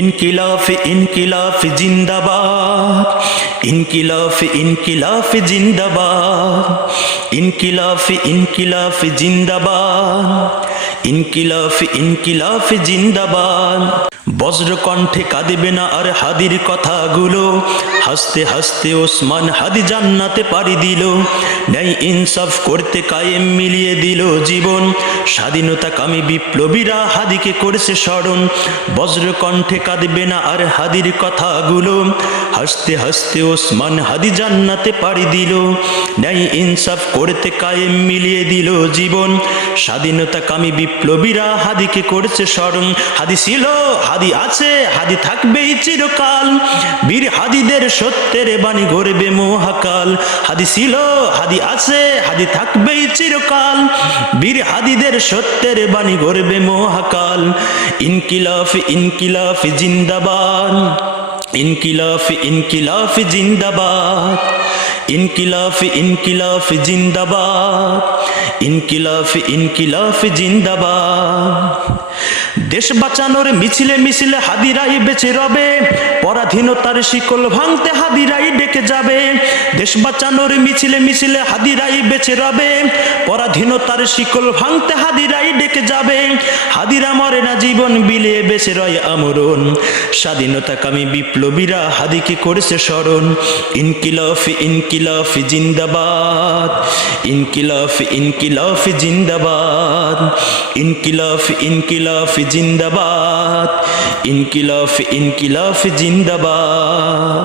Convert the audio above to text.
ইনকিলাফ ইনকিলাফ জিন্দাবাদ, ইনকিলাফ ইনকিলাফ জিন্দাবাদ, ইনকিলাফ ইনকিলাফ জিন্দাবাদ, ইনকিলাফ ইনকিলাফ জিন্দাবাদ। বজ্র কণ্ঠে কাঁদবে না আর হাদির কথাগুলো, হাসতে হাসতে ওসমান হাদি জান্নাতে পাড়ি দিল। ন্যায় ইনসাফ করতে কায়েম মিলিয়ে দিল জীবন, স্বাধীনতাকামী বিপ্লবীরা হাদিকে করেছে স্মরণ। বজ্র কণ্ঠে কাঁদবে না আর হাদির কথাগুলো, হাসতে হাসতে ওসমান হাদি জান্নাতে পাড়ি দিল। ন্যায় ইনসাফ করতে কায়েম মিলিয়ে দিল জীবন, স্বাধীনতাকামী বিপ্লবীরা হাদিকে করেছে স্মরণ। হাদি ছিল, হাদি আছে, হাদি থাকবেই চিরকাল, বীর হাদিদের সত্যের বাণী গড়বে মহাকাল। হাদি ছিল, হাদি আছে, হাদি থাকবেই চিরকাল, বীর হাদিদের সত্যের বাণী গড়বে মহাকাল। ইনকিলাফ ইনকিলাফ জিন্দাবাদ, ইনকিলাফ ইনকিলাফ জিন্দাবাদ, ইনকিলাফ ইনকিলাফ জিন্দাবাদ, ইনকিলাফ ইনকিলাফ জিন্দাবাদ। দেশ বাঁচানোর মিছিলে মিছিলে হাদিরাই বেঁচে রবে, পরাধীনতার শিকল ভাঙতে হাদিরাই ডেকে যাবে। দেশ বাঁচানোর মিছিলে মিছিলে হাদিরাই বেঁচে রবে, পরাধীনতার শিকল ভাঙতে হাদিরাই ডেকে যাবে। হাদিরা মরে না, জীবন বিলিয়ে বেঁচে রয় আমরণ, স্বাধীনতাকামী বিপ্লবীরা হাদিকে করেছে স্মরণ। ইনকিলাফ ইনকিলাফ জিন্দাবাদ, ইনকিলাফ ইনকিলাফ জিন্দাবাদ, ইনকিলাফ ইনকিলাফ জিন্দাবাদ, ইনকিলাফ ইনকিলাফ জিন্দাবাদ।